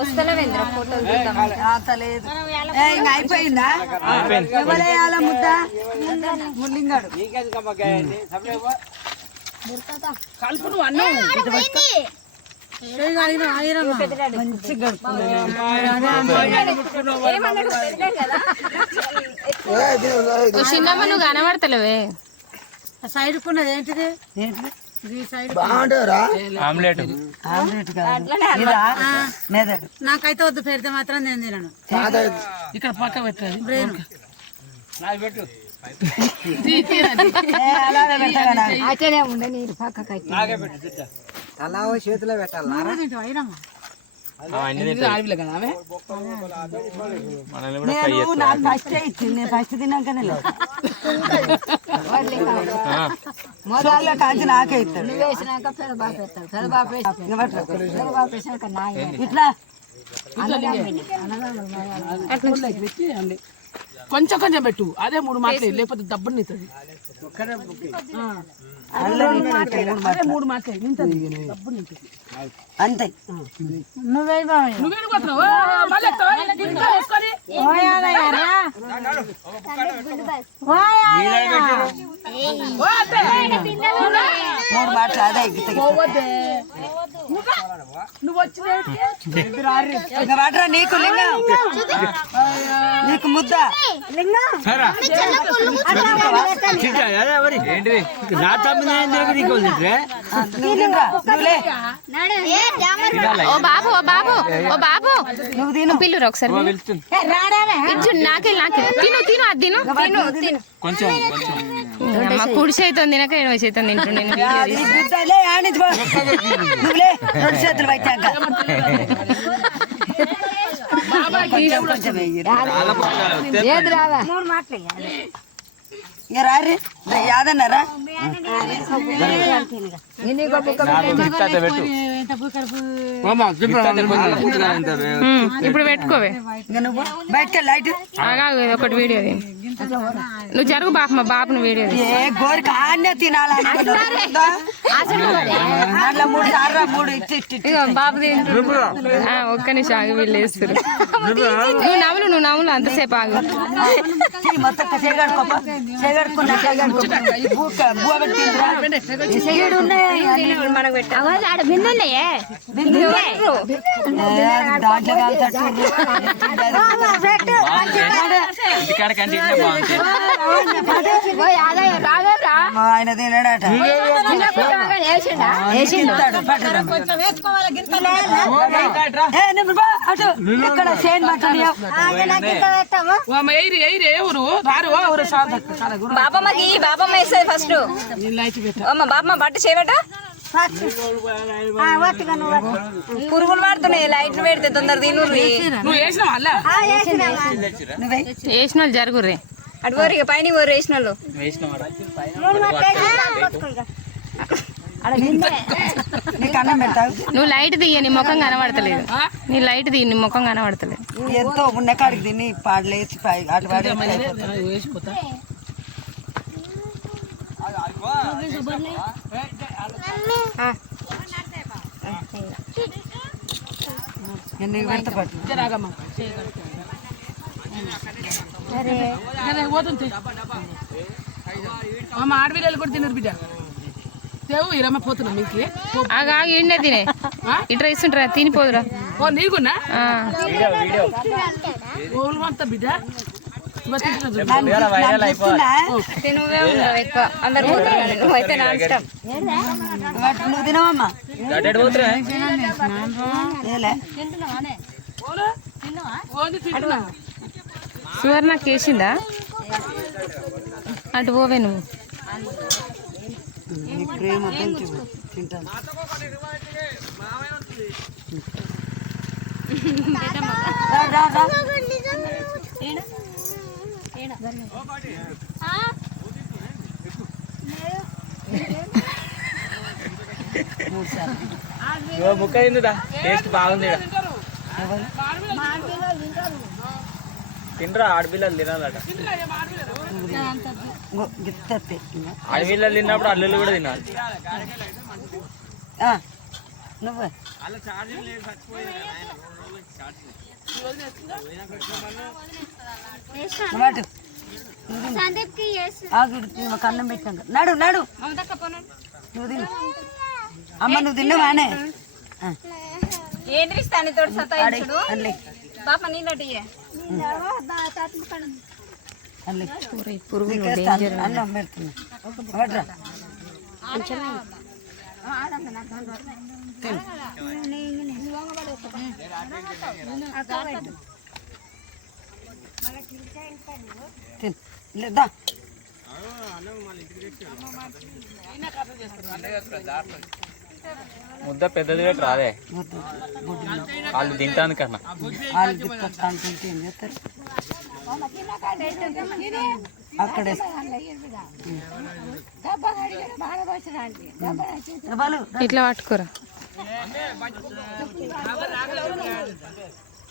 వస్తలేవేంద్ర ఫోటోలు రాతలేదు ఇంకా అయిపోయిందా? ఎవరేయాల ముద్ద? ముల్లింగాడు అన్నం. చిన్నమ్మ నువ్వు కనబడతలేవే? సైడ్ కున్నది ఏంటిది? ఏంటిది? ఈ సైడ్ ఆమ్లెట్. ఆమ్లెట్ కాదు. ఇదా? మెదడు నాకైతే వద్దు పెడితే మాత్రం నేను తినను. ఇక్కడ పక్క పెట్టాలి? బ్రెయిన్ ఉండే నీరు పక్కకి అయితే అయినమ్మా ఆడవిలే ఫస్ట్ ఇచ్చింది నేను ఫస్ట్ తిన్నాకనే లేదు. మొదలు కాంచి నాకే ఇస్తాడు. నువ్వు వేసినాక వేసినాక నా ఇట్లా. పెట్టి అండి కొంచెం కొంచెం పెట్టు. అదే మూడు మాటలు లేకపోతే దబ్బుని నింతది మూడు అదే మూడు మాటలు నింతది దబ్బుని నింతది అంతే. నువ్వే పోతున్నావు మళ్ళీ వేసుకొని. మూడు మాటలు అదే. నువ్వు వచ్చిన ఇంకా పట్టరా నీకు లింగం. నీకు ముద్ద. ఏంటిది? ఆ, నువ్వు తినరా? నువ్వులే ఓ బాబు ఓ బాబు ఓ బాబు. నువ్వు తిను. పిల్లురు ఒకసారి వెళ్తుంది ఇచ్చు నాకే నాకే. తిను తిను అది తిను. తిను. తిను. కొంచెం కొంచెం. అమ్మ కుడి చేతితో తినక ఎడవ చేతితో తింటుండే నేను ఆ, వీడియో నీ గుద్దలే ఆడించుకో నువ్వులే రెండు చేతులు పట్టాక కొంచెం కొంచెం వెయ్యి ఏది రావా ఇక రారి యాదన్నారా ఇన్ని గొప్ప పెట్టు ఉమ్, ఇప్పుడు పెట్టుకోవే ఇంకా నువ్వు బయటకెళ్ళి లైట్ ఆగాగు ఇది ఒకటి వీడియో తీ. నువ్వు జరుగు బాపు మా బాపును వీడియో. ఏ ఒక్క నిమిషం ఆగి వీళ్ళు వేస్తారు నువ్వు నవ్వులు నువ్వు నవ్వులు అంతసేపు ఆగు. దాంట్లో ఆయన తినడట ఇక్కడ గురు బాబమ్మకి బాబమ్మ వేస్తుంది ఫస్ట్ బాబమ్మ బట్ట చేయబట్ట పురుగులు పడుతున్నాయి లైట్లు పెడితే తొందర తిను నువ్వు వేసినావా అలా నువ్వే వేసిన వాళ్ళు జరుగుర్రే అటు పోరు ఇక పైన పోరు వేసిన వాళ్ళు నీకు అన్నం పెడతావు నువ్వు లైట్ తీయ నీ ముఖం కనబడతలేదు నీ లైట్ తీయ నీ ముఖం కనబడతలేదు ఎంతో ఉన్నకాడికి తిని పాడలేసి పై- అటు అమ్మ ఆడపిల్లలు కూడా తినరు బిడ్డ తేవు ఇరమ్మ పోతున్నా మీకు ఆగా ఇండే తినే ఇట్లా ఇస్తుంటారా తినిపోదురా ఓ నీకున్నా. ఓళ్ళు అంతా బిడ్డ? నువ్వే ఉండవు ఎక్కువ. అందరు నువ్వైతే నువ్వు తినవమ్మా. కేసిందా? అటు పోవే నువ్వు. తింటాను ముక్క తిందుదా టేస్ట్ బాగుంది. తినరా ఆడపిల్లలు తినాలట. ఆడపిల్లలు తిన్నప్పుడు అల్లుళ్ళు కూడా తినాలి. ఆ, నువ్వు. నువ్వు అన్నం పెట్టాక నడు నడు. నువ్వు తిను. అమ్మ నువ్వు తిన్నావానే ఏంటి సతాయించుడు? పాప నీళ్ళటి అన్నం పెడుతున్నా. తిను. లేదా ముద్ద పెద్దది పెట్టి రాదే. వాళ్ళు తింటాను కన్నా వాళ్ళు అంటుంటే ఏం చేస్తారు అక్కడే ఇట్లా పట్టుకోరా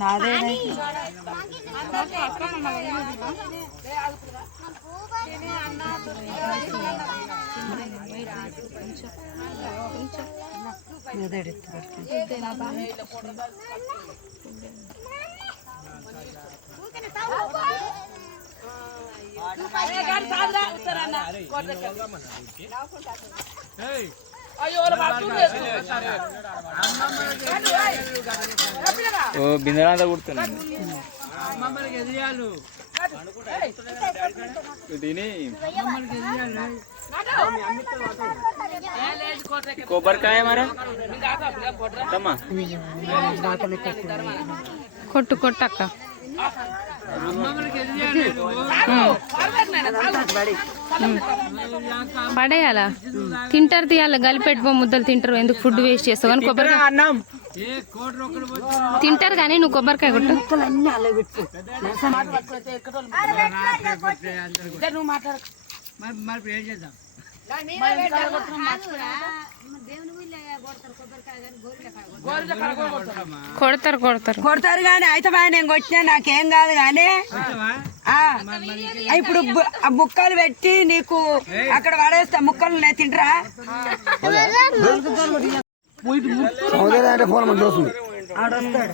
నాదే మెదడు అయ్యో వాళ్ళ పడుతుంది. ఓ బిందెలంతా కుడుతున్నాను తిని. కొబ్బరికాయ మరి? అమ్మా కొట్టు కొట్టు అక్క. పడేయాలా? తింటారు తీయాలి కలిపెట్టుకో ముద్దలు తింటారు. ఎందుకు ఫుడ్ వేస్ట్ చేస్తావు? కానీ కొబ్బరికాయ అన్నం? తింటారు కానీ నువ్వు కొబ్బరికాయ కొట్టు. నువ్వు మాట్లాడు. కొడతారు? కొడతారు. కొడతారు కానీ అయితే బాగా నేను కొట్టినా నాకేం కాదు కానీ. ఆ, ఇప్పుడు ముక్కలు పెట్టి నీకు అక్కడ పడేస్తా ముక్కలు నేను తింటరా?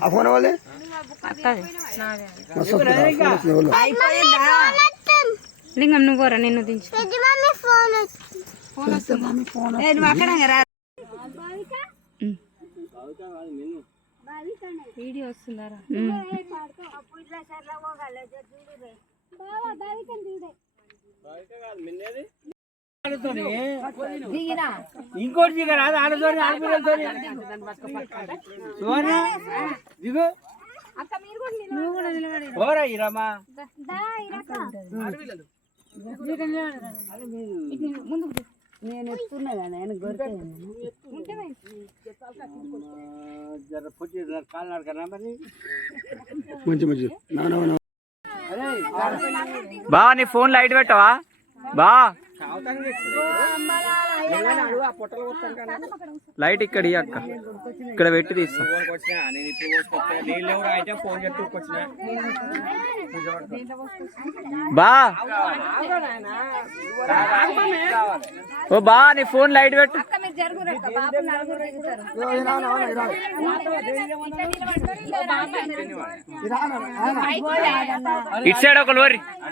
ఫోన్ ఆ వాళ్ళే లింగం నువ్వు కోరా ఏ, నువ్వు అక్కడ రా. వీడియో వస్తుందారా? ఇంకోటి దిగ. రాదు ఆడతో ఆడపిల్లలతో దిగు. ఇరమ్మా నేను ఎత్తున్నా కానీ ఆయన కొడతాను జర పొచ్చి కాలు నడకరా మరి? మంచి మంచి. నాన్న బా నీ ఫోన్ లైట్ పెట్టవా? బా. లైట్ ఇక్కడ అక్క. ఇక్కడ పెట్టి తీస్తా. బా. ఓ బా నీ ఫోన్ లైట్ పెట్టు. ఇటు సైడ్ ఒక లోరి.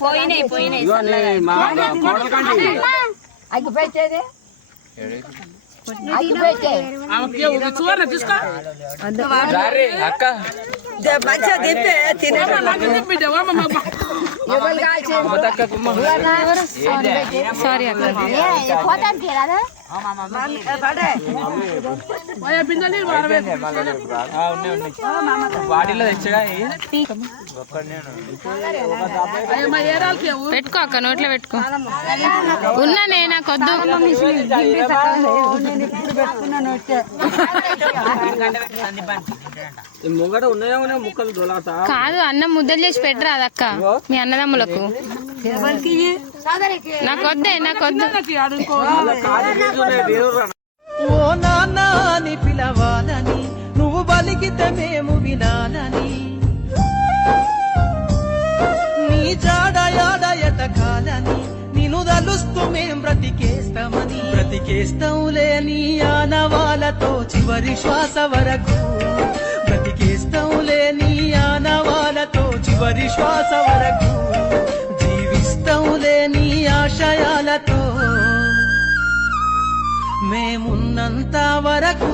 పోయినాయి పోయినాయి తీసుకో అక్క దే- మంచిగా దింపే తినేటోళ్ళకు. సారీ. వాటిలో తెచ్చగా పెట్టుకో అక్క నోట్లో పెట్టుకో. నాకొద్దు నేను ఇప్పుడు పెట్టుకున్నాను. ముంగట ఉన్నాయో ఉన్నాయో ముక్కలు దొలాతా కాదు అన్నం ముద్దలు చేసి పెట్టరాదు అక్క మీ అన్నదమ్ములకు? నాకొద్దే నాకొద్దు. ఓ నాన్న అని పిలవాలని నువ్వు బలిగితే మేము వినాలని. నీ జాడ యాడ ఎతకాలని నిన్ను తలుస్తూ మేం బ్రతికేస్తామని. బ్రతికేస్తాంలే నీ ఆనవాలతో చివరి శ్వాస వరకు. బ్రతికేస్తాంలే నీ ఆనవాలతో చివరి శ్వాస వరకు జీవిస్తాంలే నీ ఆశయాలతో మేమున్నంత వరకు